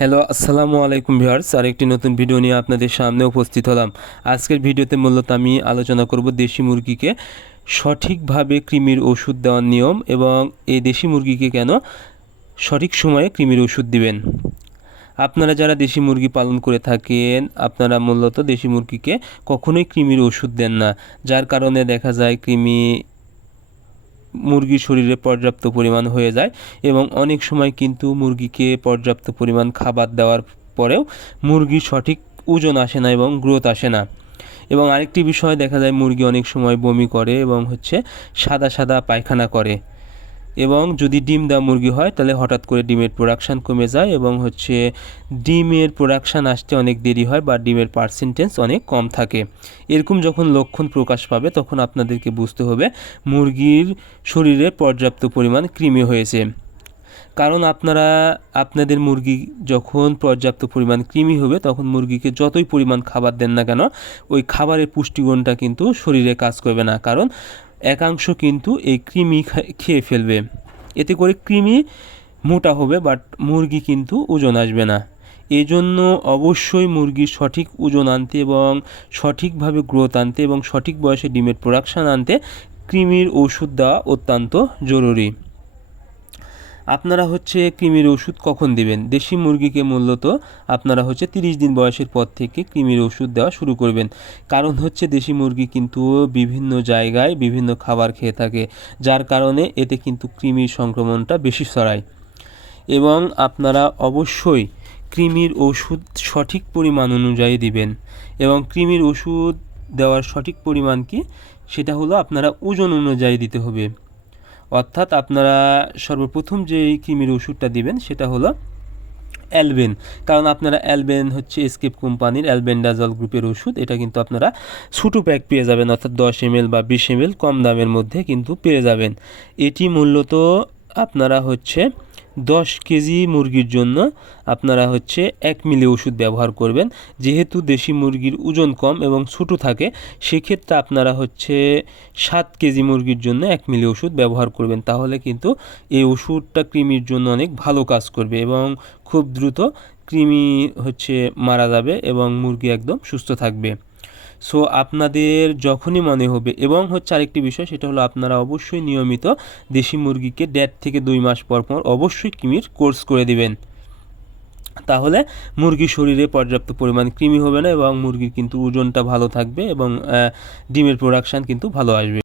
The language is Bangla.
হ্যালো, আসসালামু আলাইকুম ভিউয়ার্স। আরেকটি নতুন ভিডিও নিয়ে আপনাদের সামনে উপস্থিত হলাম। আজকের ভিডিওতে মূলত আমি আলোচনা করব দেশি মুরগিকে সঠিকভাবে কৃমির ওষুধ দেওয়ার নিয়ম এবং এই দেশি মুরগিকে কেন সঠিক সময়ে কৃমির ওষুধ দিবেন। আপনারা যারা দেশি মুরগি পালন করে থাকেন, আপনারা মূলত দেশি মুরগিকে কখনোই কৃমির ওষুধ দেন না, যার কারণে দেখা যায় মুরগির শরীরে পর্যাপ্ত পরিমাণ হয়ে যায় এবং অনেক সময় কিন্তু মুরগিকে পর্যাপ্ত পরিমাণ খাবার দেওয়ার পরেও মুরগির সঠিক ওজন আসে না এবং গ্রোথ আসে না। এবং আরেকটি বিষয় দেখা যায় মুরগি অনেক সময় বমি করে এবং সাদা সাদা পায়খানা করে। এবং যদি ডিম দেওয়া মুরগি হয় তাহলে হঠাৎ করে ডিমের প্রোডাকশান কমে যায় এবং ডিমের প্রোডাকশান আসতে অনেক দেরি হয় বা ডিমের পার্সেন্টেজ অনেক কম থাকে। এরকম যখন লক্ষণ প্রকাশ পাবে তখন আপনাদেরকে বুঝতে হবে মুরগির শরীরে পর্যাপ্ত পরিমাণ কৃমি হয়েছে। কারণ আপনাদের মুরগি যখন পর্যাপ্ত পরিমাণ কৃমি হবে তখন মুরগিকে যতই পরিমাণ খাবার দেন না কেন ওই খাবারের পুষ্টিগুণটা কিন্তু শরীরে কাজ করবে না, কারণ একাংশ কিন্তু এই কৃমি খেয়ে ফেলবে। এতে করে কৃমি মোটা হবে বাট মুরগি কিন্তু ওজন আসবে না। এই জন্য অবশ্যই মুরগির সঠিক ওজন আনতে এবং সঠিকভাবে গ্রোথ আনতে এবং সঠিক বয়সে ডিমের প্রোডাকশান আনতে কৃমির ওষুধ দেওয়া অত্যন্ত জরুরি। আপনারা কৃমির ওষুধ কখন দিবেন? দেশি মুরগিকে মূলত আপনারা 30 দিন বয়সের পর থেকে কৃমির ওষুধ দেওয়া শুরু করবেন। কারণ দেশি মুরগি কিন্তু বিভিন্ন জায়গায় বিভিন্ন খাবার খেয়ে থাকে, যার কারণে এতে কিন্তু কৃমির সংক্রমণটা বেশি ছড়ায়। এবং আপনারা অবশ্যই কৃমির ওষুধ সঠিক পরিমাণ অনুযায়ী দিবেন। এবং কৃমির ওষুধ দেওয়ার সঠিক পরিমাণ কি, সেটা হলো আপনারা ওজন অনুযায়ী দিতে হবে। অর্থাৎ আপনারা সর্বপ্রথম যে কৃমির ওষুধটা দিবেন সেটা হলো অ্যালবেন। কারণ আপনারা অ্যালবেন এসকেপ কোম্পানির অ্যালবেন্ডাজল গ্রুপের ওষুধ। এটা কিন্তু আপনারা ছোটো প্যাক পেয়ে যাবেন, অর্থাৎ 10 ml বা 20 ml কম দামের মধ্যে কিন্তু পেয়ে যাবেন। এটি মূলত আপনারা 10 কেজি মুরগির জন্য আপনারা 1 মিলি ওষুধ ব্যবহার করবেন। যেহেতু দেশি মুরগির ওজন কম এবং ছোটো থাকে, সেক্ষেত্রে আপনারা 7 কেজি মুরগির জন্য 1 মিলি ওষুধ ব্যবহার করবেন। তাহলে কিন্তু এই ওষুধটা কৃমির জন্য অনেক ভালো কাজ করবে এবং খুব দ্রুত কৃমি মারা যাবে এবং মুরগি একদম সুস্থ থাকবে। সো আপনাদের যখনই মনে হবে, এবং আরেকটি বিষয় সেটা হলো আপনারা অবশ্যই নিয়মিত দেশি মুরগিকে 1.5 থেকে 2 মাস পর পর অবশ্যই কৃমির কোর্স করে দিবেন। তাহলে মুরগির শরীরে পর্যাপ্ত পরিমাণ কৃমি হবে না এবং মুরগির কিন্তু ওজনটা ভালো থাকবে এবং ডিমের প্রোডাকশান কিন্তু ভালো আসবে।